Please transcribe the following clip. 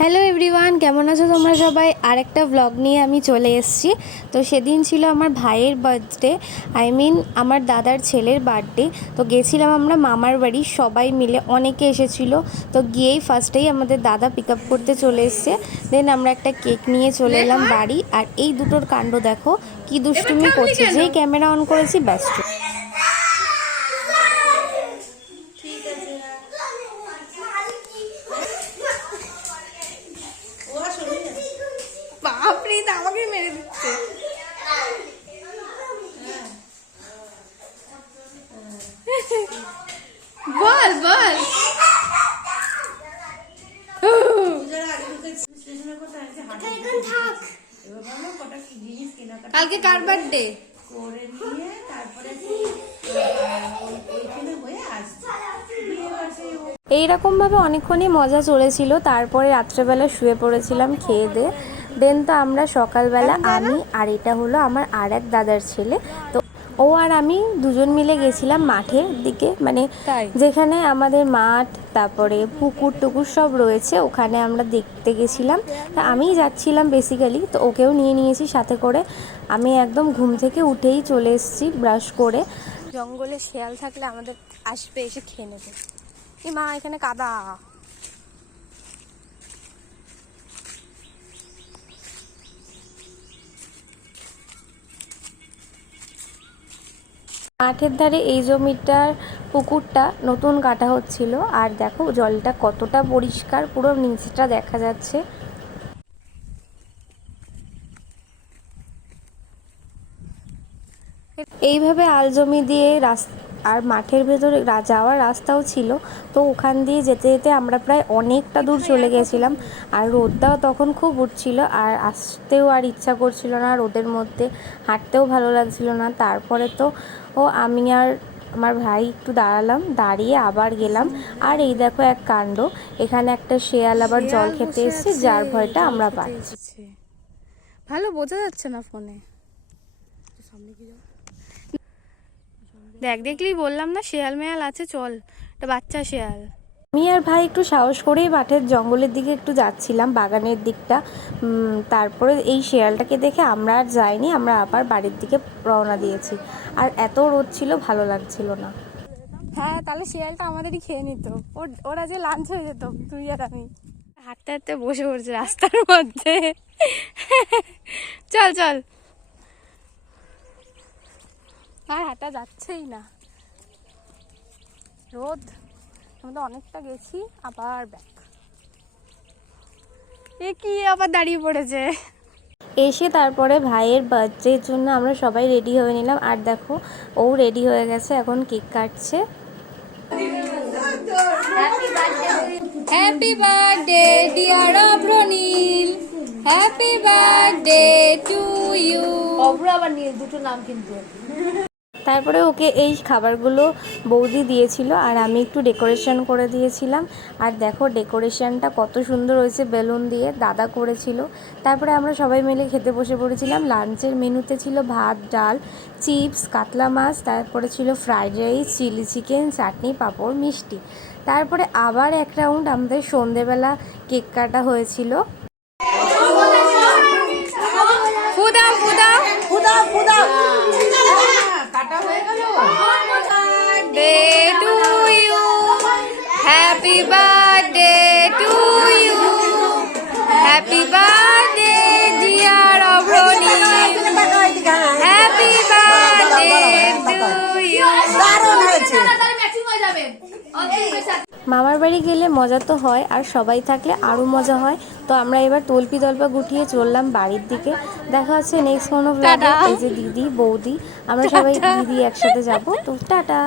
Hello everyone, কেমন আছো তোমরা সবাই? আরেকটা ব্লগ নিয়ে আমি চলে এসেছি। তো সেদিন ছিল আমার ভাইয়ের বার্থডে, আমার দাদার ছেলের বার্থডে। তো গেছিলাম আমরা মামার বাড়ি, সবাই মিলে, অনেকে এসেছিল। তো গিয়েই ফার্স্টেই আমাদের দাদা পিক আপ করতে চলে এসছে। দেন আমরা একটা কেক নিয়ে চলে এলাম বাড়ি। আর এই দুটোর কাণ্ড দেখো, কি দুষ্টুমি করছে। যেই ক্যামেরা অন করেছি ব্যস্ত। বাপরে, আমাকে মেরে দিচ্ছে। বল বল। কালকে কার বার্থডে? এইরকমভাবে অনেকক্ষণই মজা চলেছিল। তারপরে রাত্রেবেলা শুয়ে পড়েছিলাম খেয়ে দিয়ে। দেন তো আমরা সকালবেলা, আমি আর এটা হলো আমার আর এক দাদার ছেলে, তো ও আর আমি দুজন মিলে গেছিলাম মাঠের দিকে, মানে যেখানে আমাদের মাঠ, তারপরে পুকুর টুকুর সব রয়েছে, ওখানে আমরা দেখতে গেছিলাম। তা আমিই যাচ্ছিলাম বেসিক্যালি, তো ওকেও নিয়ে নিয়েছি সাথে করে। আমি একদম ঘুম থেকে উঠেই চলে এসেছি ব্রাশ করে। জঙ্গলে শেয়াল থাকলে আমাদের আসবে, এসে খেয়ে নেবে। কি মা, এখানে কাদা। মাঠের ধারে এই জমিটার পুকুরটা নতুন কাটা হচ্ছিল। আর দেখো জলটা কতটা পরিষ্কার, পুরো নিচটা দেখা যাচ্ছে। এইভাবে আলজমি দিয়ে আর মাঠের ভেতরে যাওয়ার রাস্তাও ছিল। তো ওখান দিয়ে যেতে যেতে আমরা প্রায় অনেকটা দূর চলে গেছিলাম। আর রোদটাও তখন খুব উঠছিল, আর আসতেও আর ইচ্ছা করছিল না, রোদের মধ্যে হাঁটতেও ভালো লাগছিল না। তারপরে তো আমি আর আমার ভাই একটু দাঁড়ালাম, দাঁড়িয়ে আবার গেলাম। আর এই দেখো এক কাণ্ড, এখানে একটা শেয়াল আবার জল খেতে এসেছে, যার ভয়টা আমরা পাচ্ছি। ভালো বোঝা যাচ্ছে না ফোনে। সামনে কি যাও, দেখলেই বললাম না শেয়াল মেয়াল আছে, চল, একটা বাচ্চা শেয়াল। আমি আর ভাই একটু সাহস করেই মাঠের জঙ্গলের দিকে একটু যাচ্ছিলাম, বাগানের দিকটা। তারপরে এই শেয়ালটাকে দেখে আমরা আর যাইনি, আমরা আবার বাড়ির দিকে রওনা দিয়েছি। আর এত রোদ ছিল, ভালো লাগছিল না। হ্যাঁ, তাহলে শিয়ালটা আমাদেরই খেয়ে নিত। ওরা যে লাঞ্চ হয়ে যেত, তুই আর আমি। হাঁটতে হাঁটতে বসে পড়ছে রাস্তার মধ্যে। চল চল। আর হাঁটা যাচ্ছেই না, রোদ। আমরা অনেকটা গেছি, আবার ব্যাক। এ কি আবার দাঁড়িয়ে পড়েছে। এসে তারপরে ভাইয়ের বার্থডের জন্য আমরা সবাই রেডি হয়ে নিলাম। আর দেখো ও রেডি হয়ে গেছে, এখন কেক কাটছে। Happy birthday dear Abhranil, happy birthday to you. Abhra আবার নিয়ে দুটো নাম কিন্তু। তারপরে ওকে এই খাবারগুলো বৌদি দিয়েছিল, আর আমি একটু ডেকোরেশন করে দিয়েছিলাম। আর দেখো ডেকোরেশনটা কত সুন্দর হয়েছে, বেলুন দিয়ে দাদা করেছিল। তারপরে আমরা সবাই মিলে খেতে বসে পড়েছিলাম। লাঞ্চের মেনুতে ছিল ভাত, ডাল, চিপস, কাতলা মাছ, তারপরে ছিল ফ্রাইড রাইস, চিলি চিকেন, চাটনি, পাঁপড়, মিষ্টি। তারপরে আবার এক রাউন্ড আমাদের সন্ধেবেলা কেক কাটা হয়েছিল। ফুদা ফুদা ফুদা ফুদা কাটা হয়ে গেল। Birthday to you, happy birthday to you, happy birthday dear Abhranil, happy birthday to you. দারুণ হয়েছে। মামার বাড়ি গেলে মজা তো হয়, আর সবাই থাকলে আরও মজা হয়। তো আমরা এবার তল্পি তল্পা গুটিয়ে চললাম বাড়ির দিকে। দেখা হচ্ছে নেক্সট কোনো ব্লগে। এই যে দিদি বৌদি, আমরা সবাই দিদি একসাথে যাবো। তো টাটা।